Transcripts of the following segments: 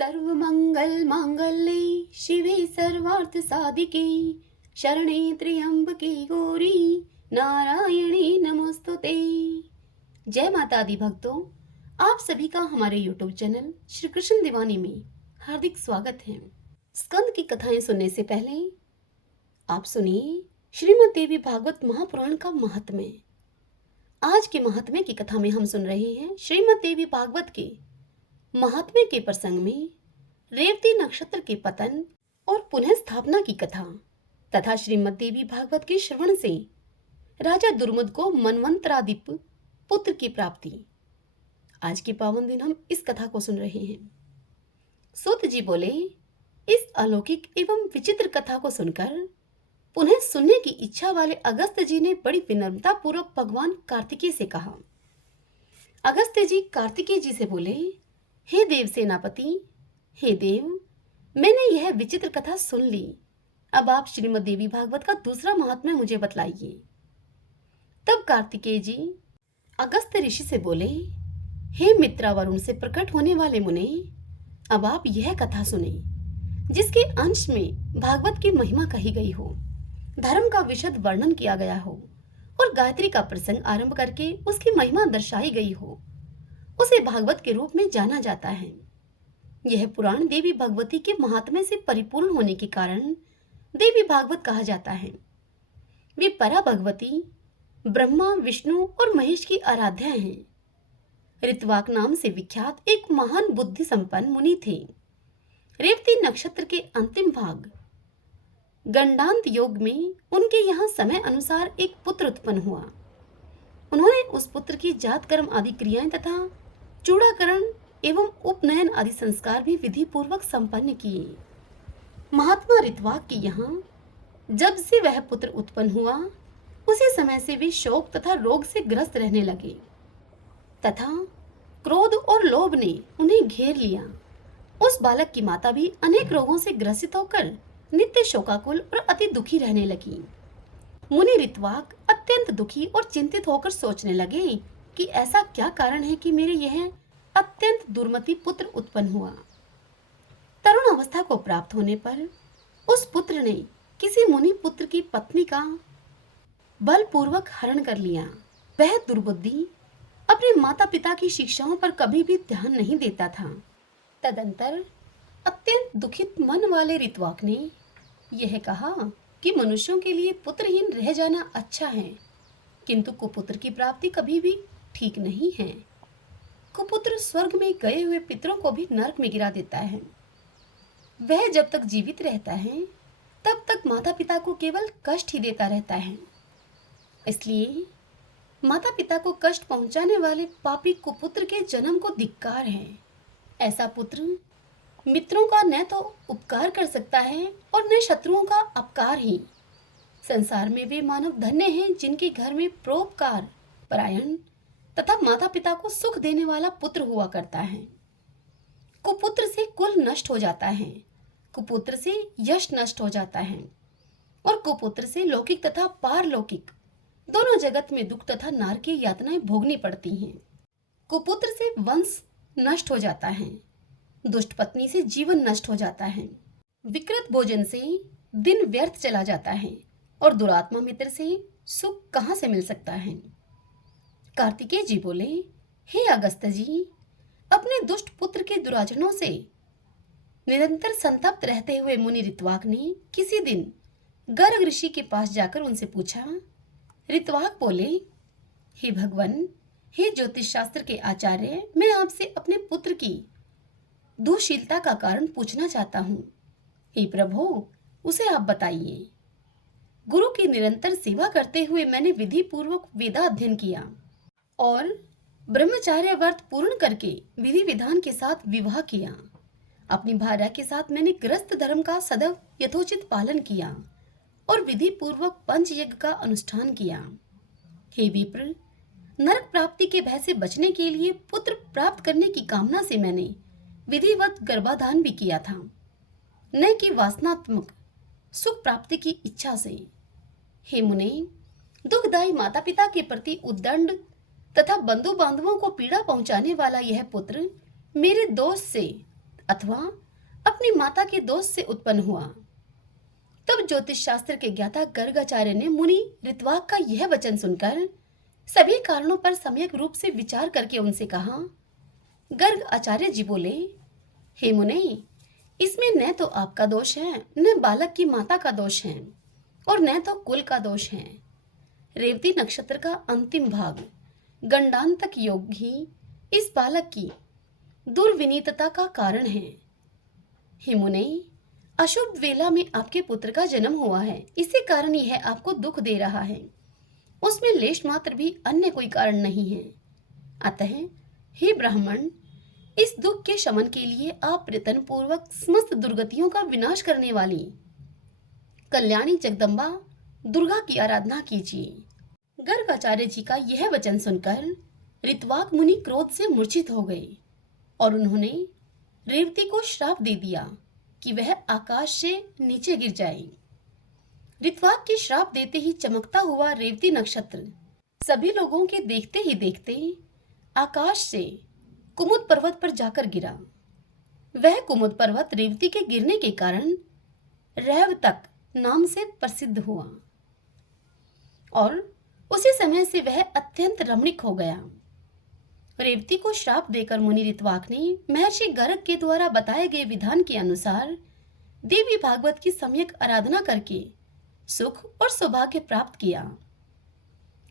सर्वमंगल मांगल्ये शिवे सर्वार्थ साधिके शरणे त्र्यंबके गौरी नारायणी नमोस्तुते। जय माता दी भक्तों, आप सभी का हमारे YouTube चैनल श्री कृष्ण दीवानी में हार्दिक स्वागत है। स्कंद की कथाएं सुनने से पहले आप सुनिए श्रीमद् देवी भागवत महापुराण का महात्म्य। आज के महात्म्य की कथा में हम सुन रहे हैं श्रीमद् देवी भागवत के महात्म्य के प्रसंग में रेवती नक्षत्र के पतन और पुनः स्थापना की कथा तथा श्रीमद् देवी भागवत के श्रवण से राजा दुर्मुद को मनवंतरादिप पुत्र की प्राप्ति। आज के पावन दिन हम इस कथा को सुन रहे हैं। सूत जी बोले, इस अलौकिक एवं विचित्र कथा को सुनकर पुनः सुनने की इच्छा वाले अगस्त्य जी ने बड़ी विनम्रता पूर्वक भगवान कार्तिकेय से कहा। अगस्त्य जी कार्तिकेय जी से बोले, हे देव सेनापति, हे देव, मैंने यह विचित्र कथा सुन ली। अब आप श्रीमद् देवी भागवत का दूसरा महात्म्य मुझे बतलाइए। तब कार्तिकेय जी अगस्त्य ऋषि से बोले, हे मित्रा वरुण से प्रकट होने वाले मुने, अब आप यह कथा सुने जिसके अंश में भागवत की महिमा कही गई हो, धर्म का विशद वर्णन किया गया हो और गायत्री का प्रसंग आरंभ करके उसकी महिमा दर्शाई गई हो। उसे भागवत के रूप में जाना जाता है। यह पुराण देवी भगवती के महात्म्य से परिपूर्ण होने के कारण देवी भागवत कहा जाता है। वे परा भगवती ब्रह्मा, विष्णु और महेश की आराध्या हैं। ऋत्वाक नाम से विख्यात एक महान बुद्धि संपन्न मुनि थे। रेवती नक्षत्र के अंतिम भाग गंडांत योग में उनके यहाँ समय अनुसार एक पुत्र उत्पन्न हुआ। उन्होंने उस पुत्र की जात कर्म आदि क्रियाएं तथा चूड़ाकरण एवं उपनयन आदि संस्कार भी विधि पूर्वक संपन्न किए। महात्मा ऋत्वाक के यहाँ जब से वह पुत्र उत्पन्न हुआ, उसी समय से वे शोक तथा रोग से ग्रस्त रहने लगे तथा क्रोध और लोभ ने उन्हें घेर लिया। उस बालक की माता भी अनेक रोगों से ग्रसित होकर नित्य शोकाकुल और अति दुखी रहने लगी। मुनि ऋत्वाक अत्यंत दुखी और चिंतित होकर सोचने लगे कि ऐसा क्या कारण है कि मेरे यह अत्यंत दुर्मति पुत्र उत्पन्न हुआ। तरुण अवस्था को प्राप्त होने पर उस पुत्र ने किसी मुनि पुत्र की पत्नी का बलपूर्वक हरण कर लिया। वह दुर्बुद्धि अपने माता पिता की शिक्षाओं पर कभी भी ध्यान नहीं देता था। तदंतर अत्यंत दुखित मन वाले ऋत्वाक ने यह कहा कि मनुष्यों के लिए पुत्रहीन रह जाना अच्छा है, किंतु कुपुत्र की प्राप्ति कभी भी ठीक नहीं है। कुपुत्र स्वर्ग में गए हुए पितरों को भी नरक में गिरा देता है। वह जब तक जीवित रहता है तब तक माता पिता को केवल कष्ट ही देता रहता है। इसलिए माता पिता को कष्ट पहुंचाने वाले पापी कुपुत्र के जन्म को धिक्कार है। ऐसा पुत्र मित्रों का न तो उपकार कर सकता है और न शत्रुओं का अपकार ही। संसार में वे मानव धन्य हैं जिनके घर में परोपकार परायण तथा माता पिता को सुख देने वाला पुत्र हुआ करता है। कुपुत्र से कुल नष्ट हो जाता है, कुपुत्र से यश नष्ट हो जाता है और कुपुत्र से लौकिक तथा पारलौकिक दोनों जगत में दुख तथा नारकीय यातनाएं भोगनी पड़ती हैं। कुपुत्र से वंश नष्ट हो जाता है, दुष्ट पत्नी से जीवन नष्ट हो जाता है, विकृत भोजन से दिन व्यर्थ चला जाता है और दुरात्मा मित्र से सुख कहाँ से मिल सकता है। कार्तिकेय जी बोले, हे अगस्त्य जी, अपने दुष्ट पुत्र के दुराचरणों से निरंतर संतप्त रहते हुए मुनि ऋत्वाक ने किसी दिन गर्ग ऋषि के पास जाकर उनसे पूछा। ऋत्वाक बोले, हे भगवान, हे ज्योतिष शास्त्र के आचार्य, मैं आपसे अपने पुत्र की दुःशीलता का कारण पूछना चाहता हूँ। हे प्रभु, उसे आप बताइए। गुरु की निरंतर सेवा करते हुए मैंने विधि पूर्वक वेदाध्ययन किया और ब्रह्मचार्य व्रत पूर्ण करके विधि विधान के साथ विवाह किया। अपनी भार्या के साथ मैंने गृहस्थ धर्म का सदैव यथोचित पालन किया और विधि पूर्वक पंच यज्ञ का अनुष्ठान किया। हे विप्र, नरक प्राप्ति के भय से बचने के लिए पुत्र प्राप्त करने की कामना से मैंने विधिवत गर्भाधान भी किया था, न कि वासनात्मक सुख प्राप्ति की इच्छा से। हे मुने, दुखदायी माता पिता के प्रति उद्दंड तथा बंधु बांधवों को पीड़ा पहुंचाने वाला यह पुत्र मेरे दोष से अथवा अपनी माता के दोष से उत्पन्न हुआ। तब ज्योतिष शास्त्र के ज्ञाता गर्गाचार्य ने मुनि ऋत्वाक का यह वचन सुनकर सभी कारणों पर सम्यक रूप से विचार करके उनसे कहा। गर्ग आचार्य जी बोले, हे मुने, इसमें न तो आपका दोष है, न बालक की माता का दोष है, और न तो कुल का दोष है। रेवती नक्षत्र का अंतिम भाग गंडांतक योग ही इस बालक की दुर्विनीतता का कारण है। हे मुने, अशुभ वेला में आपके पुत्र का जन्म हुआ है, इसी कारण यह आपको दुख दे रहा है। उसमें लेश मात्र भी अन्य कोई कारण नहीं है। अतः हे ब्राह्मण, इस दुख के शमन के लिए आप प्रयत्न पूर्वक समस्त दुर्गतियों का विनाश करने वाली कल्याणी जगदम्बा दुर्गा की आराधना कीजिए। गर्गाचार्य जी का यह वचन सुनकर ऋत्वाक मुनि क्रोध से मूर्छित हो गए और उन्होंने रेवती को श्राप दे दिया कि वह आकाश से नीचे गिर जाए। ऋत्वाक की श्राप देते ही चमकता हुआ रेवती नक्षत्र सभी लोगों के देखते ही देखते आकाश से कुमुद पर्वत पर जाकर गिरा। वह कुमुद पर्वत रेवती के गिरने के कारण रैवतक नाम से प्रसिद्ध हुआ और उसी समय से वह अत्यंत रमणीक हो गया। रेवती को श्राप देकर मुनि ऋत्वाक ने महर्षि गर्ग के द्वारा बताए गए विधान के अनुसार देवी भागवत की सम्यक आराधना करके सुख और सौभाग्य प्राप्त किया।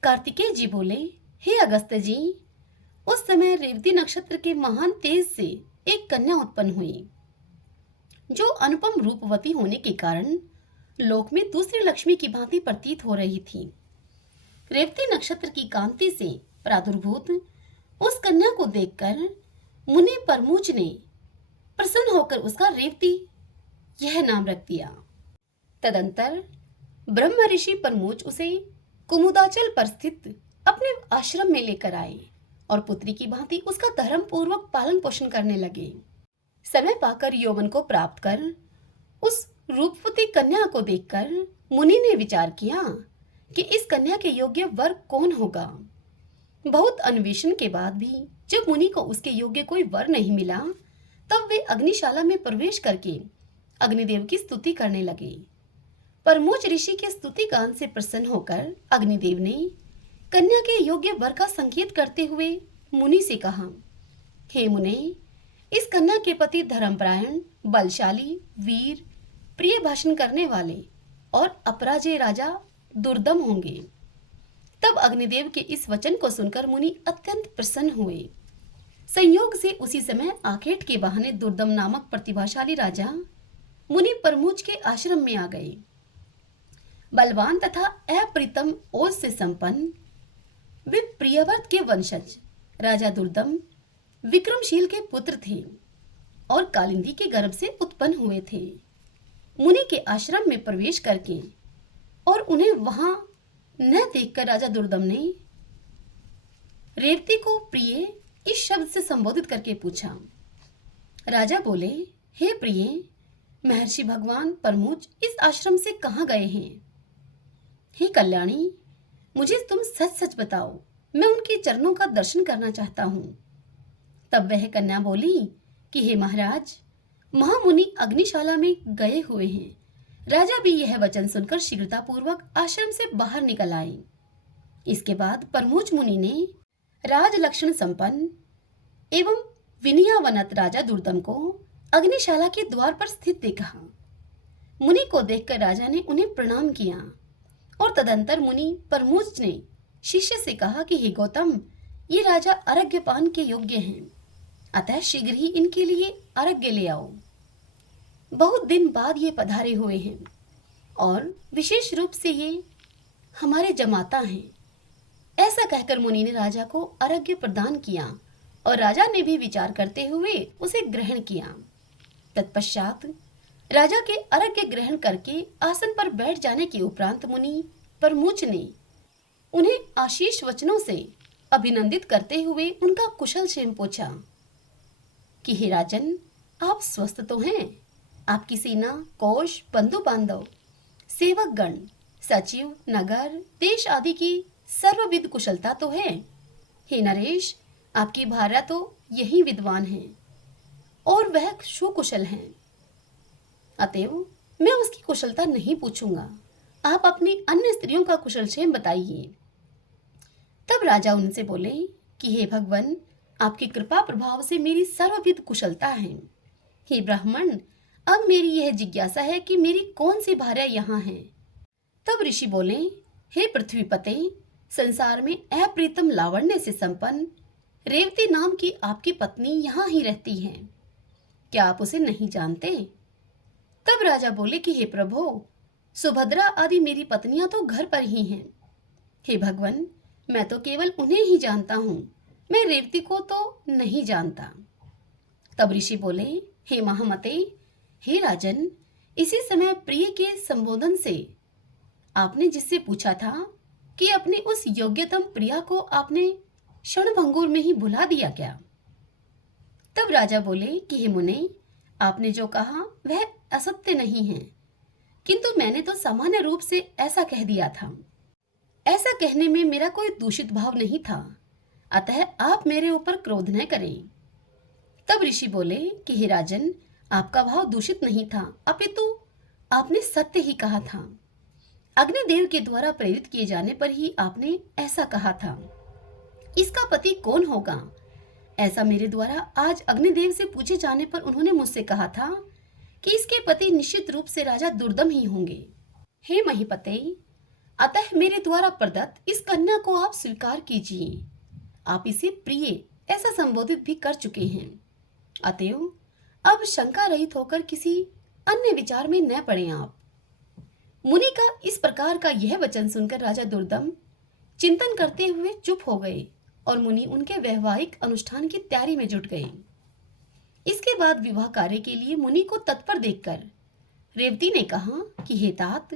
कार्तिकेय जी बोले, हे अगस्त्य जी, उस समय रेवती नक्षत्र के महान तेज से एक कन्या उत्पन्न हुई, जो अनुपम रूपवती होने के कारण लोक में दूसरी लक्ष्मी की भांति प्रतीत हो रही थी। रेवती नक्षत्र की कांति से प्रादुर्भूत उस कन्या को देखकर मुनि परमुच ने प्रसन्न होकर उसका रेवती यह नाम रख दिया। तदंतर ब्रह्म ऋषि परमुच उसे कुमुदाचल पर स्थित अपने आश्रम में लेकर आए और पुत्री की भांति उसका धर्म पूर्वक पालन पोषण करने लगे। समय पाकर यौवन को प्राप्त कर उस रूपवती कन्या को देखकर मुनि ने विचार किया कि इस कन्या के योग्य वर कौन होगा। बहुत अन्वेषण के बाद भी जब मुनि को उसके योग्य कोई वर नहीं मिला, तब वे अग्निशाला में प्रवेश करके अग्निदेव की स्तुति करने लगे। परमोच ऋषि के स्तुति गान से प्रसन्न होकर अग्निदेव ने कन्या के योग्य वर का संकेत करते हुए मुनि से कहा, हे मुने, इस कन्या के पति धर्मपरायण, बलशाली, वीर, प्रिय भाषण करने वाले और अपराजय राजा दुर्दम होंगे। तब अग्निदेव के इस वचन को सुनकर मुनि अत्यंत प्रसन्न हुए। संयोग से उसी समय आखेट के बहाने दुर्दम नामक प्रतिभाशाली राजा मुनि परमुच के आश्रम में आ गए। बलवान तथा अप्रीतम ओज से संपन्न वे प्रियव्रत के वंशज राजा दुर्दम विक्रमशील के पुत्र थे और कालिंदी के गर्भ से उत्पन्न हुए थे। मुनि के आश्रम में प्रवेश करके और उन्हें वहां न देखकर राजा दुर्दम ने रेवती को प्रिय इस शब्द से संबोधित करके पूछा। राजा बोले, हे प्रिय, महर्षि भगवान परमुच इस आश्रम से कहाँ गए हैं? हे कल्याणी, मुझे तुम सच सच बताओ, मैं उनके चरणों का दर्शन करना चाहता हूँ। तब वह कन्या बोली कि हे महाराज, महामुनि अग्निशाला में गए हुए हैं। राजा भी यह वचन सुनकर शीघ्रता पूर्वक आश्रम से बाहर निकल आए। इसके बाद परमुच मुनि ने राज लक्षण संपन्न एवं विनयावनत राजा दुर्दम को अग्निशाला के द्वार पर स्थित देखा। मुनि को देखकर राजा ने उन्हें प्रणाम किया और तदंतर मुनि परमुच ने शिष्य से कहा कि हे गौतम, ये राजा अर्घ्यपान के योग्य हैं, अतः शीघ्र ही इनके लिए अर्घ्य ले आओ। बहुत दिन बाद ये पधारे हुए हैं और विशेष रूप से ये हमारे जमाता हैं। ऐसा कहकर मुनि ने राजा को अर्घ्य प्रदान किया और राजा ने भी विचार करते हुए उसे ग्रहण किया। तत्पश्चात राजा के अर्घ्य ग्रहण करके आसन पर बैठ जाने के उपरांत मुनि परमुच ने उन्हें आशीष वचनों से अभिनंदित करते हुए उनका कुशल क्षेम पूछा कि हे राजन, आप स्वस्थ तो हैं? आपकी सेना, कोष, बंधु बांधव, सेवक गण, सचिव, नगर, देश आदि की सर्वविध कुशलता तो है। हे नरेश, आपकी भार्या तो यही विद्वान है और वह सुकुशल हैं। अतएव मैं उसकी कुशलता नहीं पूछूंगा, आप अपनी अन्य स्त्रियों का कुशल क्षेम बताइए। तब राजा उनसे बोले कि हे भगवान, आपकी कृपा प्रभाव से मेरी सर्वविध कुशलता है। हे ब्राह्मण, अब मेरी यह जिज्ञासा है कि मेरी कौन सी भार्या यहाँ है। तब ऋषि बोले, हे पृथ्वीपते, संसार में अप्रीतम लावण्य से संपन्न रेवती नाम की आपकी पत्नी यहाँ ही रहती है, क्या आप उसे नहीं जानते? तब राजा बोले कि हे प्रभु, सुभद्रा आदि मेरी पत्नियां तो घर पर ही हैं। हे भगवान, मैं तो केवल उन्हें ही जानता हूँ, मैं रेवती को तो नहीं जानता। तब ऋषि बोले, हे महामते, हे राजन, इसी समय प्रिय के संबोधन से आपने जिससे पूछा था कि अपने उस योग्यतम प्रिया को आपने क्षणभंगुर में ही भुला दिया क्या? तब राजा बोले कि हे मुने, आपने जो कहा वह असत्य नहीं है, किंतु मैंने तो सामान्य रूप से ऐसा कह दिया था। ऐसा कहने में मेरा कोई दूषित भाव नहीं था, अतः आप मेरे ऊपर क्रोध न करें। तब ऋषि बोले कि हे राजन, आपका भाव दूषित नहीं था, अपितु आपने सत्य ही कहा था। अग्निदेव के द्वारा प्रेरित किए जाने पर ही आपने ऐसा कहा था। इसका पति कौन होगा, ऐसा मेरे द्वारा आज अग्निदेव से पूछे जाने पर उन्होंने मुझसे कहा था कि इसके पति निश्चित रूप से राजा दुर्दम ही होंगे। हे महीपते, अतः मेरे द्वारा प्रदत्त इस कन्या को आप स्वीकार कीजिए। आप इसे प्रिय ऐसा संबोधित भी कर चुके हैं, अतएव अब शंका रहित होकर किसी अन्य विचार में न पड़े आप। मुनि का इस प्रकार का यह वचन सुनकर राजा दुर्दम चिंतन करते हुए चुप हो गए और मुनि उनके वैवाहिक अनुष्ठान की तैयारी में जुट गए। इसके बाद विवाह कार्य के लिए मुनि को तत्पर देखकर रेवती ने कहा कि हे तात,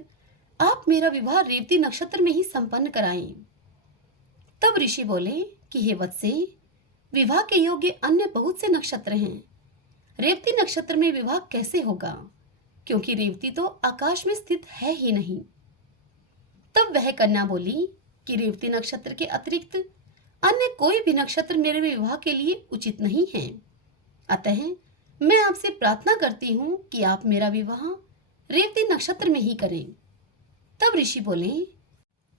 आप मेरा विवाह रेवती नक्षत्र में ही संपन्न कराएं। तब ऋषि बोले कि हे वत्से, विवाह के योग्य अन्य बहुत से नक्षत्र हैं, रेवती नक्षत्र में विवाह कैसे होगा, क्योंकि रेवती तो आकाश में स्थित है ही नहीं। तब वह कन्या बोली कि रेवती नक्षत्र के अतिरिक्त अन्य कोई भी नक्षत्र मेरे विवाह के लिए उचित नहीं है, अतः मैं आपसे प्रार्थना करती हूँ कि आप मेरा विवाह रेवती नक्षत्र में ही करें। तब ऋषि बोले,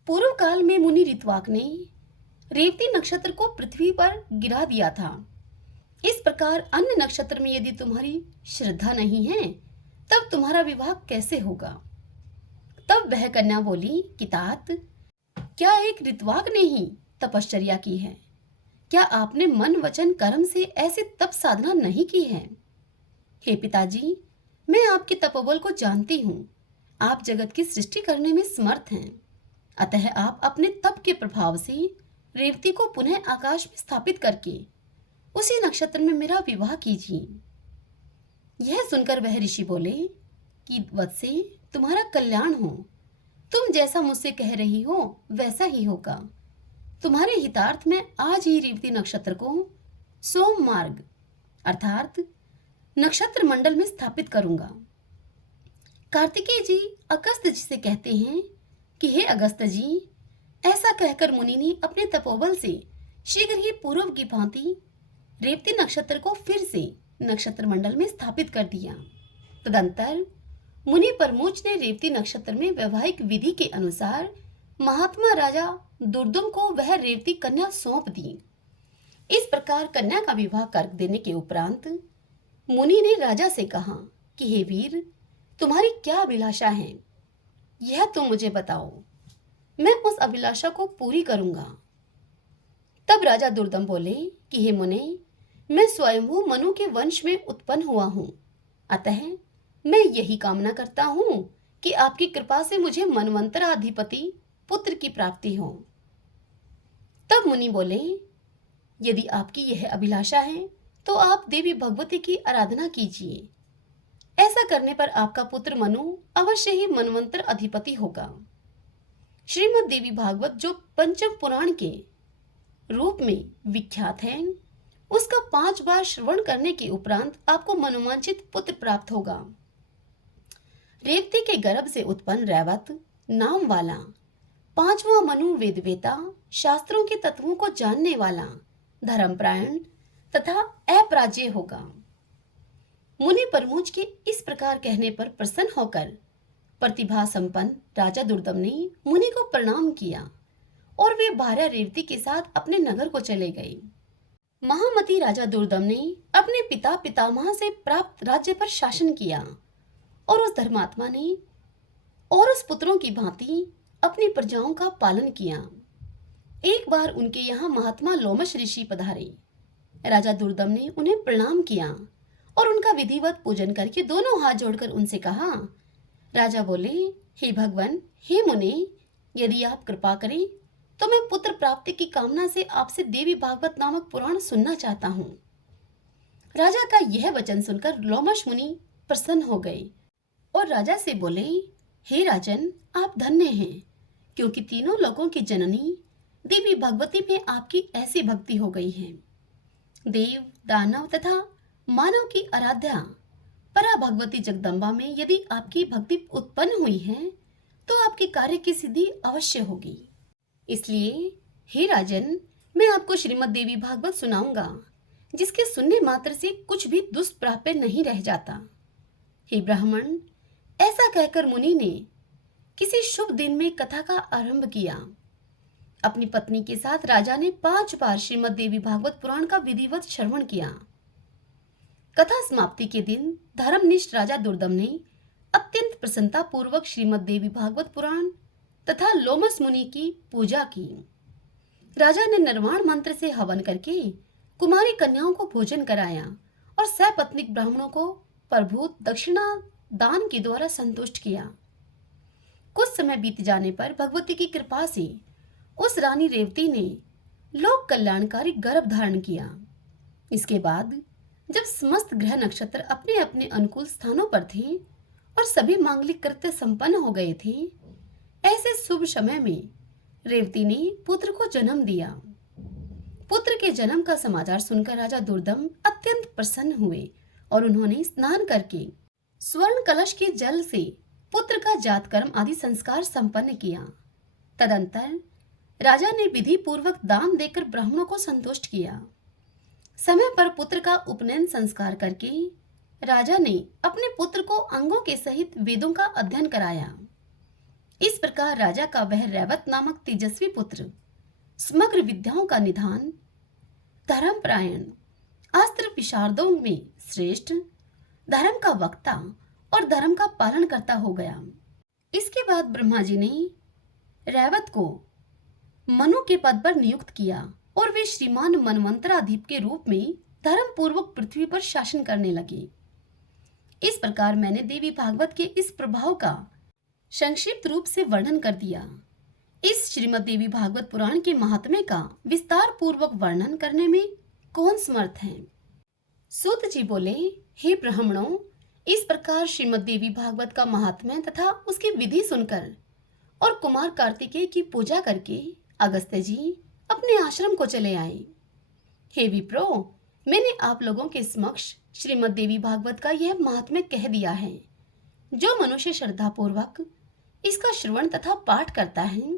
पूर्व काल में मुनि ऋत्वाक ने रेवती नक्षत्र को पृथ्वी पर गिरा दिया था। इस प्रकार अन्य नक्षत्र में यदि तुम्हारी श्रद्धा नहीं है, तब तुम्हारा विवाह कैसे होगा? तब वह कन्या बोली कि तात, क्या एक ऋत्वाक ने ही तपश्चर्या की है? क्या आपने मन वचन कर्म से ऐसी तप साधना नहीं की है? हे पिताजी, मैं आपके तपोबल को जानती हूँ, आप जगत की सृष्टि करने में समर्थ हैं, अतः आप अपने तप के प्रभाव से रेवती को पुनः आकाश में स्थापित करके उसी नक्षत्र में मेरा विवाह कीजिए। यह सुनकर वह ऋषि बोले कि वत्से, तुम्हारा कल्याण हो, तुम जैसा मुझसे कह रही हो वैसा ही होगा। तुम्हारे हितार्थ में आज ही रेवती नक्षत्र को सोम मार्ग अर्थात नक्षत्र मंडल में स्थापित करूंगा। कार्तिकेय जी अगस्त जी से कहते हैं कि हे अगस्त जी, ऐसा कहकर मुनि ने अपने तपोबल से शीघ्र ही पूर्व की भांति रेवती नक्षत्र को फिर से नक्षत्र मंडल में स्थापित कर दिया। तदंतर मुनि परमोच ने रेवती नक्षत्र में वैवाहिक विधि के अनुसार महात्मा राजा दुर्दम को वह रेवती कन्या सौंप दी। इस प्रकार कन्या का विवाह कर देने के उपरांत मुनि ने राजा से कहा कि हे वीर, तुम्हारी क्या अभिलाषा है, यह तुम मुझे बताओ, मैं उस अभिलाषा को पूरी करूंगा। तब राजा दुर्दम बोले कि हे मुने, मैं स्वयंभू मनु के वंश में उत्पन्न हुआ हूं, अतः मैं यही कामना करता हूं कि आपकी कृपा से मुझे मनवंतराधिपति पुत्र की प्राप्ति हो। तब मुनि बोले, यदि आपकी यह अभिलाषा है तो आप देवी भगवती की आराधना कीजिए। ऐसा करने पर आपका पुत्र मनु अवश्य ही मनवंतर अधिपति होगा। श्रीमद् देवी भागवत जो पंचम पुराण के रूप में विख्यात है, उसका 5 बार श्रवण करने के उपरांत आपको मनोवांछित पुत्र प्राप्त होगा। रेवती के गर्भ से उत्पन्न रैवत नाम वाला 5वां मनु वेदवेता, शास्त्रों के तत्वों को जानने वाला, धर्मपरायण तथा अपराज्य होगा। मुनि परमोज के इस प्रकार कहने पर प्रसन्न होकर प्रतिभा संपन्न राजा दुर्दम ने मुनि को प्रणाम किया और वे भार्या रेवती के साथ अपने नगर को चले गए। महामती राजा दुर्दम ने अपने पिता पितामह से प्राप्त राज्य पर शासन किया और उस धर्मात्मा ने और उस पुत्रों की भांति अपनी प्रजाओं का पालन किया। एक बार उनके यहाँ महात्मा लोमश ऋषि पधारे। राजा दुर्दम ने उन्हें प्रणाम किया और उनका विधिवत पूजन करके दोनों हाथ जोड़कर उनसे कहा। राजा बोले, हे भगवान, हे मुने, यदि आप कृपा करें तो मैं पुत्र प्राप्ति की कामना से आपसे देवी भागवत नामक पुराण सुनना चाहता हूँ। राजा का यह वचन सुनकर लोमश मुनि प्रसन्न हो गए और राजा से बोले, हे राजन, आप धन्य हैं, क्योंकि तीनों लोकों की जननी देवी भगवती में आपकी ऐसी भक्ति हो गई है। देव, दानव तथा मानव की आराध्या परा भगवती जगदम्बा में यदि आपकी भक्ति उत्पन्न हुई है तो आपके कार्य की सिद्धि अवश्य होगी। इसलिए हे राजन, मैं आपको श्रीमद देवी भागवत सुनाऊंगा, जिसके सुनने मात्र से कुछ भी दुष्प्राप्य नहीं रह जाता। हे ब्राह्मण, ऐसा कहकर मुनि ने किसी शुभ दिन में कथा का आरंभ किया। अपनी पत्नी के साथ राजा ने 5 बार श्रीमद देवी भागवत पुराण का विधिवत श्रवण किया। कथा समाप्ति के दिन धर्मनिष्ठ राजा दुर्दम ने अत्यंत प्रसन्नता पूर्वक श्रीमद देवी भागवत पुराण तथा लोमस मुनि की पूजा की। राजा ने निर्वाण मंत्र से हवन करके कुमारी कन्याओं को भोजन कराया और सपत्नीक ब्राह्मणों को प्रभूत दक्षिणा दान के द्वारा संतुष्ट किया। कुछ समय बीत जाने पर भगवती की कृपा से उस रानी रेवती ने लोक कल्याणकारी गर्भ धारण किया। इसके बाद जब समस्त ग्रह नक्षत्र अपने अपने अनुकूल स्थानों पर थे और सभी मांगलिक कृत्य संपन्न हो गए थे, ऐसे शुभ समय में रेवती ने पुत्र को जन्म दिया। पुत्र के जन्म का समाचार सुनकर राजा दुर्दम अत्यंत प्रसन्न हुए और उन्होंने स्नान करके स्वर्ण कलश के जल से पुत्र का जातकर्म आदि संस्कार संपन्न किया। तदंतर राजा ने विधि पूर्वक दान देकर ब्राह्मणों को संतुष्ट किया। समय पर पुत्र का उपनयन संस्कार करके राजा ने अपने पुत्र को अंगों के सहित वेदों का अध्ययन कराया। इस प्रकार राजा का वह रैवत नामक तेजस्वी पुत्र समग्र विद्याओं का निधान, धर्मपरायण, अस्त्र विशारदों में श्रेष्ठ, धर्म का वक्ता और धर्म का पालन करता हो गया। इसके बाद ब्रह्मा जी ने रैवत को मनु के पद पर नियुक्त किया और वे श्रीमान मनवंतराधिप के रूप में धर्म पूर्वक पृथ्वी पर शासन करने लगे। इस प्रकार मैंने देवी भागवत के इस प्रभाव का संक्षिप्त रूप से वर्णन कर दिया। इस श्रीमद देवी भागवत पुराण के महात्म्य का विस्तार पूर्वक वर्णन करने में कौन समर्थ है? सूत जी बोले, हे ब्राह्मणों, इस प्रकार श्रीमद देवी भागवत का महात्म्य तथा उसकी विधि सुनकर और कुमार कार्तिकेय की पूजा करके अगस्त्य जी अपने आश्रम को चले आए। हे विप्रो, मैंने आप लोगों के समक्ष श्रीमद देवी भागवत का यह महात्म्य कह दिया है। जो मनुष्य श्रद्धा पूर्वक इसका श्रवण तथा पाठ करता है,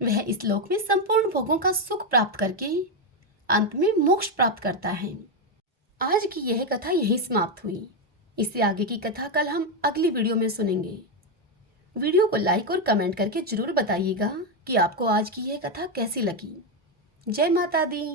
वह इस लोक में संपूर्ण भोगों का सुख प्राप्त करके अंत में मोक्ष प्राप्त करता है। आज की यह कथा यहीं समाप्त हुई। इससे आगे की कथा कल हम अगली वीडियो में सुनेंगे। वीडियो को लाइक और कमेंट करके जरूर बताइएगा कि आपको आज की यह कथा कैसी लगी। जय माता दी।